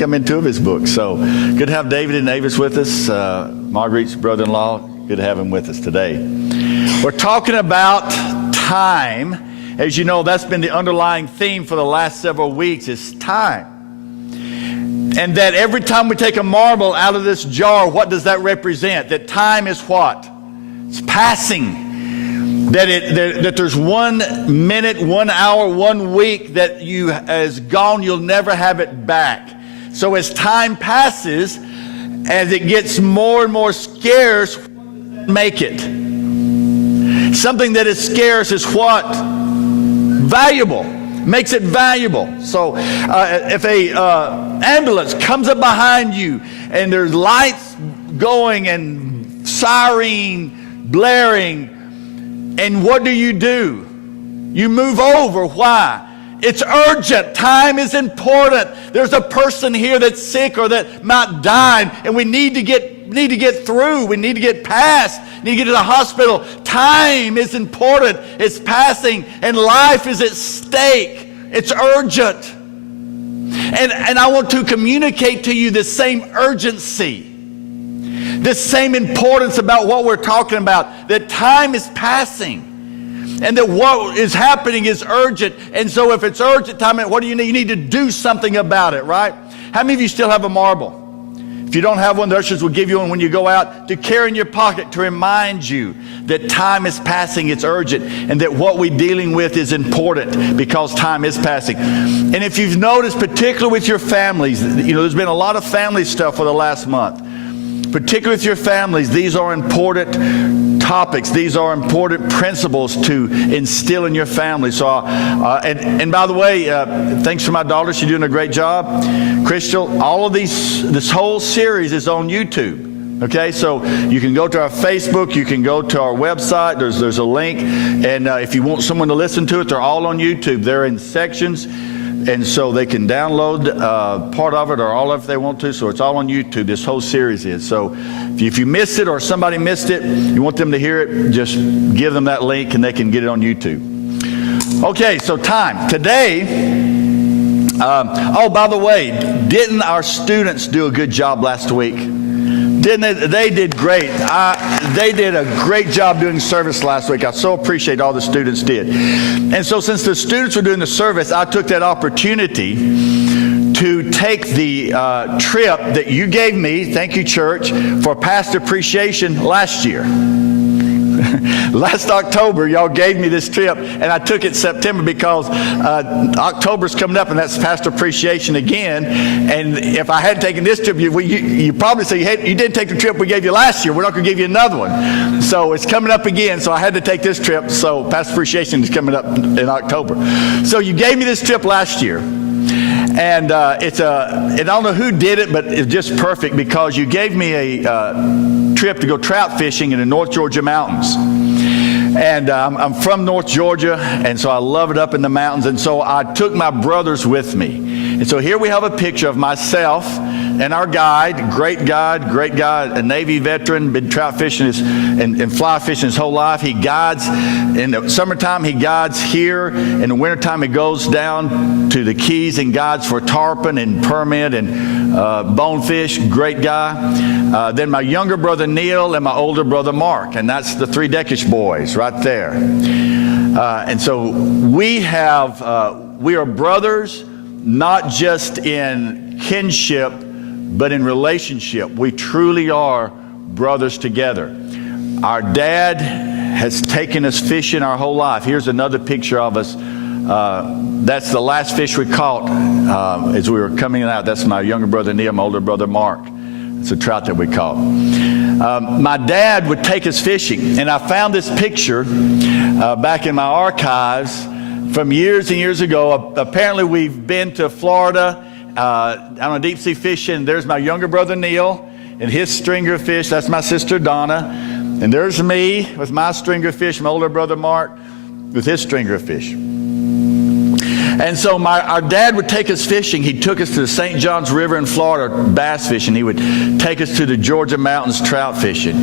I'm in 2 of his books. So good to have David and Avis with us. Marguerite's brother-in-law, good to have him with us today. We're talking about time. As you know, that's been the underlying theme for the last several weeks, is time. And that every time we take a marble out of this jar, what does that represent? That time is what? It's passing. That there's 1 minute, 1 hour, 1 week that is gone, you'll never have it back. So as time passes, as it gets more and more scarce, what does that make it? Something that is scarce is what? Valuable. Makes it valuable. So if a ambulance comes up behind you and there's lights going and siren blaring, and what do? You move over. Why? It's urgent. Time is important. There's a person here that's sick or that might die, and we need to get through. We need to get past. Need to get to the hospital. Time is important. It's passing, and life is at stake. It's urgent. And I want to communicate to you the same urgency, the same importance about what we're talking about. That time is passing. And that what is happening is urgent. And so if it's urgent time, what do you need? You need to do something about it, right? How many of you still have a marble? If you don't have one, the ushers will give you one when you go out to carry in your pocket to remind you that time is passing, it's urgent, and that what we're dealing with is important because time is passing. And if you've noticed, particularly with your families, there's been a lot of family stuff for the last month. Particularly with your families, these are important topics. These are important principles to instill in your family. So, and by the way, thanks to my daughter. She's doing a great job. Crystal, all of this whole series is on YouTube. Okay, so you can go to our Facebook, you can go to our website. There's a link, and if you want someone to listen to it, they're all on YouTube. They're in sections. And so they can download part of it or all of it if they want to. So it's all on YouTube. This whole series is. So if you missed it or somebody missed it, you want them to hear it, just give them that link and they can get it on YouTube. Okay, so time. Today, by the way, didn't our students do a good job last week? Didn't they? They did great. They did a great job doing service last week. I so appreciate all the students did. And so since the students were doing the service, I took that opportunity to take the trip that you gave me, thank you church, for Pastor Appreciation last year. Last October, y'all gave me this trip, and I took it September because October's coming up, and that's Pastor Appreciation again. And if I hadn't taken this trip, you probably say, hey, you didn't take the trip we gave you last year. We're not going to give you another one. So it's coming up again, so I had to take this trip. So Pastor Appreciation is coming up in October. So you gave me this trip last year. And and I don't know who did it, but it's just perfect because you gave me a trip to go trout fishing in the North Georgia mountains. And I'm from North Georgia, and so I love it up in the mountains. And so I took my brothers with me. And so here we have a picture of myself and our guide, great guide, a Navy veteran, been trout fishing and fly fishing his whole life. He guides in the summertime. He guides here. In the wintertime, he goes down to the Keys and guides for tarpon and permit and bonefish. Great guy. Then my younger brother Neil and my older brother Mark, and that's the 3 Dekich boys right there. And so we are brothers, not just in kinship, but in relationship. We truly are brothers together. Our dad has taken us fishing our whole life. Here's another picture of us. That's the last fish we caught as we were coming out. That's my younger brother Neil, my older brother Mark. It's a trout that we caught. my dad would take us fishing. And I found this picture back in my archives from years and years ago. Apparently we've been to Florida on a deep sea fishing. There's my younger brother Neil and his stringer of fish. That's my sister Donna. And there's me with my stringer of fish, my older brother Mark with his stringer of fish. And so our dad would take us fishing. He took us to the St. Johns River in Florida, bass fishing. He would take us to the Georgia mountains, trout fishing.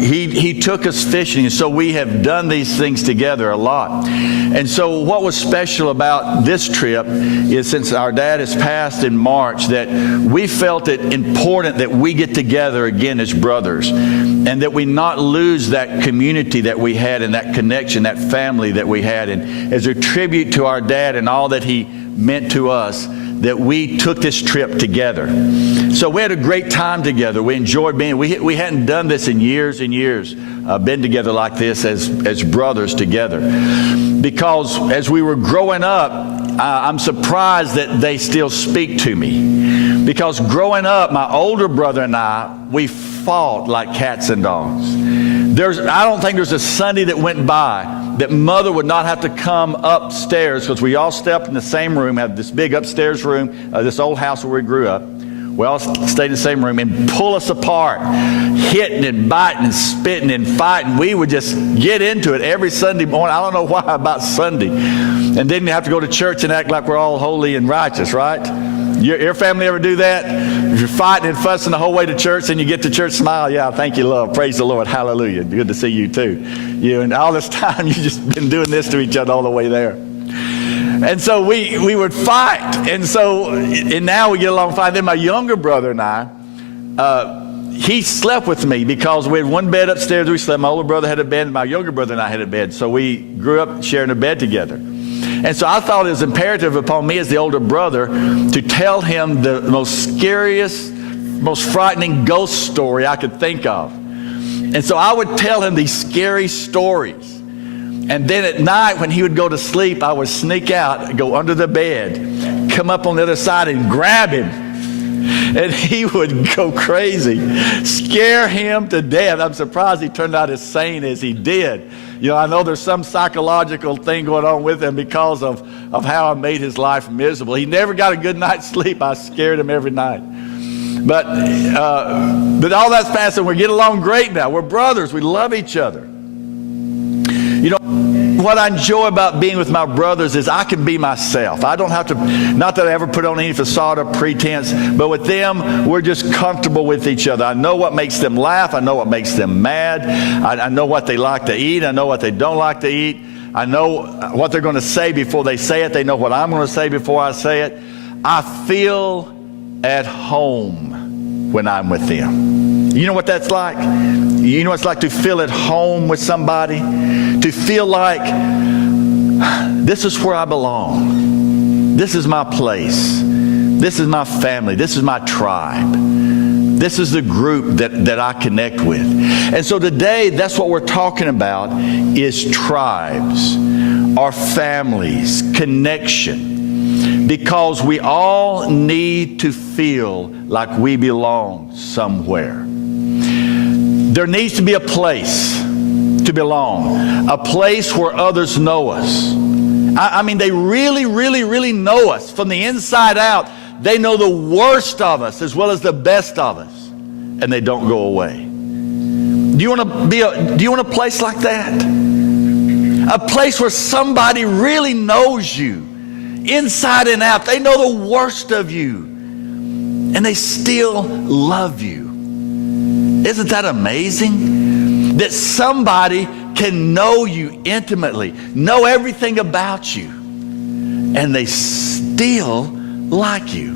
He took us fishing. And so we have done these things together a lot. And so what was special about this trip is, since our dad has passed in March, that we felt it important that we get together again as brothers, and that we not lose that community that we had and that connection, that family that we had. And as a tribute to our dad and all that he meant to us, that we took this trip together. So we had a great time together. We enjoyed being, we hadn't done this in years and years, been together like this as brothers together. Because as we were growing up, I'm surprised that they still speak to me. Because growing up, my older brother and I, we fought like cats and dogs. I don't think there's a Sunday that went by that Mother would not have to come upstairs, because we all slept in the same room, had this big upstairs room, this old house where we grew up. We all stayed in the same room, and pull us apart, hitting and biting and spitting and fighting. We would just get into it every Sunday morning. I don't know why about Sunday. And then you have to go to church and act like we're all holy and righteous, right? Your family ever do that? If you're fighting and fussing the whole way to church and you get to church, smile. Yeah, thank you, love. Praise the Lord. Hallelujah. Good to see you too. And all this time you've just been doing this to each other all the way there. And so we would fight. And now we get along fine. Then my younger brother and I, he slept with me because we had one bed upstairs. We slept. My older brother had a bed, and my younger brother and I had a bed. So we grew up sharing a bed together. And so I thought it was imperative upon me as the older brother to tell him the most scariest, most frightening ghost story I could think of. And so I would tell him these scary stories. And then at night when he would go to sleep, I would sneak out, go under the bed, come up on the other side and grab him. And he would go crazy, scare him to death. I'm surprised he turned out as sane as he did. I know there's some psychological thing going on with him because of how I made his life miserable. He never got a good night's sleep. I scared him every night. But all that's past, and we're getting along great now. We're brothers. We love each other. What I enjoy about being with my brothers is I can be myself. I don't have to, not that I ever put on any facade or pretense, but with them, we're just comfortable with each other. I know what makes them laugh. I know what makes them mad. I know what they like to eat. I know what they don't like to eat. I know what they're going to say before they say it. They know what I'm going to say before I say it. I feel at home when I'm with them. You know what that's like? You know what it's like to feel at home with somebody? To feel like this is where I belong. This is my place. This is my family. This is my tribe. This is the group that I connect with. And so today, that's what we're talking about, is tribes, our families, connection. Because we all need to feel like we belong somewhere. There needs to be a place to belong, a place where others know us. I mean, they really, really, really know us from the inside out. They know the worst of us as well as the best of us, and they don't go away. Do you want a place like that? A place where somebody really knows you inside and out. They know the worst of you, and they still love you. Isn't that amazing? That somebody can know you intimately, know everything about you, and they still like you.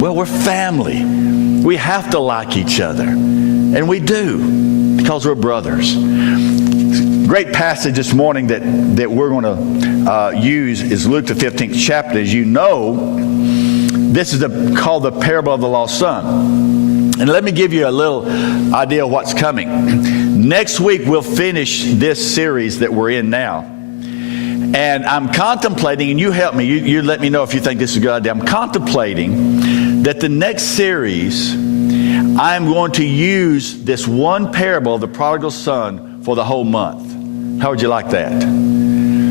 Well, we're family. We have to like each other, and we do, because we're brothers. Great passage this morning that we're going to use is Luke the 15th chapter. As you know, this is called the parable of the lost son. And let me give you a little idea of what's coming. Next week, we'll finish this series that we're in now. And I'm contemplating, and you help me, you let me know if you think this is a good idea. I'm contemplating that the next series, I'm going to use this one parable of the prodigal son for the whole month. How would you like that?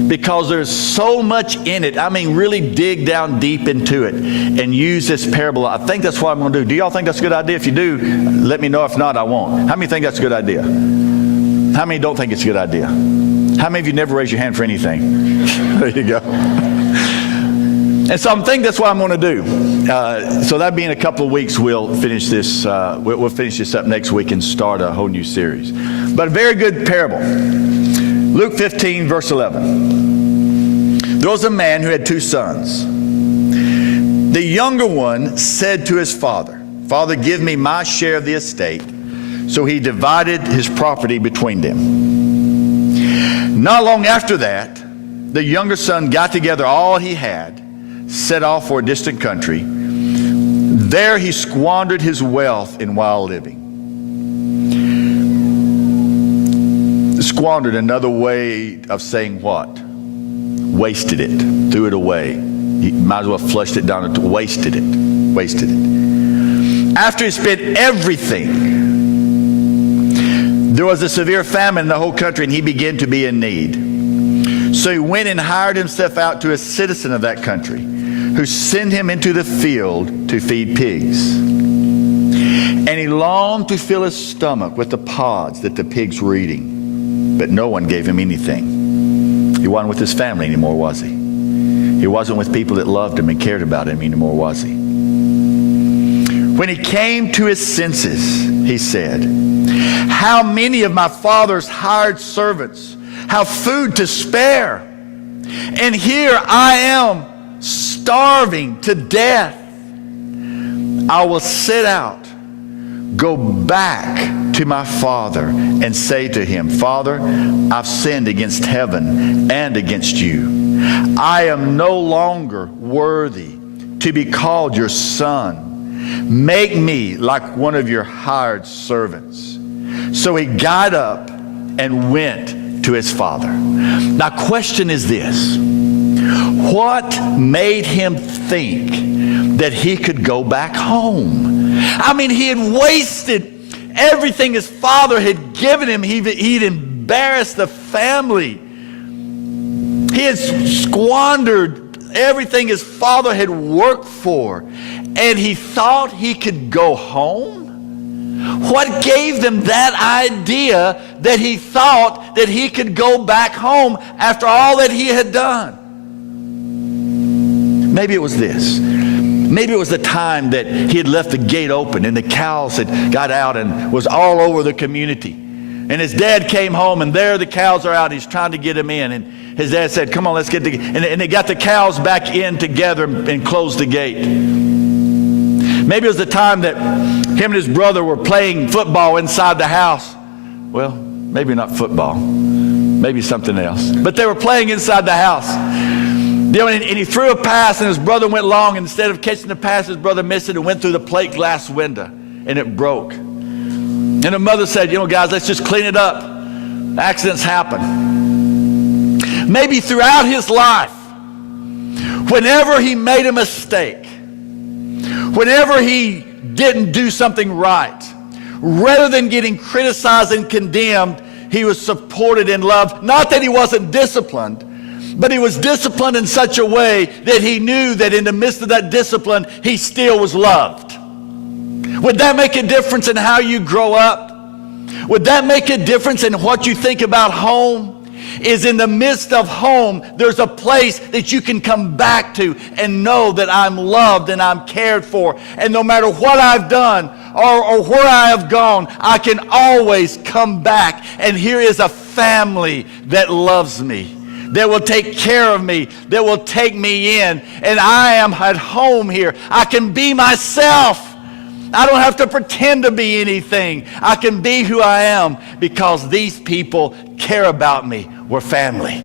Because there's so much in it. I mean, really dig down deep into it and use this parable. I think that's what I'm going to do. Do y'all think that's a good idea? If you do, let me know. If not, I won't. How many think that's a good idea? How many don't think it's a good idea? How many of you never raise your hand for anything? There you go. And so I'm thinking that's what I'm going to do. So that'll be in a couple of weeks. We'll finish this. We'll finish this up next week and start a whole new series. But a very good parable. Luke 15, verse 11. There was a man who had 2 sons. The younger one said to his father, "Father, give me my share of the estate." So he divided his property between them. Not long after that, the younger son got together all he had, set off for a distant country. There he squandered his wealth in wild living. Squandered, another way of saying what? Wasted it, threw it away. You might as well flushed it down, wasted it. After he spent everything, there was a severe famine in the whole country, and he began to be in need. So he went and hired himself out to a citizen of that country, who sent him into the field to feed pigs. And he longed to fill his stomach with the pods that the pigs were eating, but no one gave him anything. He wasn't with his family anymore, was he? He wasn't with people that loved him and cared about him anymore, was he? When he came to his senses, he said, "How many of my father's hired servants have food to spare? And here I am, starving to death. I will set out, go back to my father, and say to him, Father, I've sinned against heaven and against you. I am no longer worthy to be called your son. Make me like one of your hired servants." So he got up and went to his father. Now, question is this. What made him think that he could go back home? I mean, he had wasted everything his father had given him. He'd embarrassed the family. He had squandered everything his father had worked for. And he thought he could go home? What gave them that idea that he thought that he could go back home after all that he had done? Maybe it was this. Maybe it was the time that he had left the gate open and the cows had got out and was all over the community. And his dad came home, and there the cows are out. He's trying to get them in. And his dad said, "Come on, let's get together." And they got the cows back in together and closed the gate. Maybe it was the time that him and his brother were playing football inside the house. Well, maybe not football. Maybe something else. But they were playing inside the house. And he threw a pass, and his brother went long. And instead of catching the pass, his brother missed it and went through the plate glass window, and it broke. And the mother said, guys, let's just clean it up. Accidents happen. Maybe throughout his life, whenever he made a mistake, whenever he didn't do something right, rather than getting criticized and condemned, he was supported and loved. Not that he wasn't disciplined, but he was disciplined in such a way that he knew that in the midst of that discipline, he still was loved. Would that make a difference in how you grow up? Would that make a difference in what you think about home? Is in the midst of home, there's a place that you can come back to and know that I'm loved and I'm cared for. And no matter what I've done or where I have gone, I can always come back. And here is a family that loves me, that will take care of me, that will take me in. And I am at home here. I can be myself. I don't have to pretend to be anything. I can be who I am because these people care about me. We're family.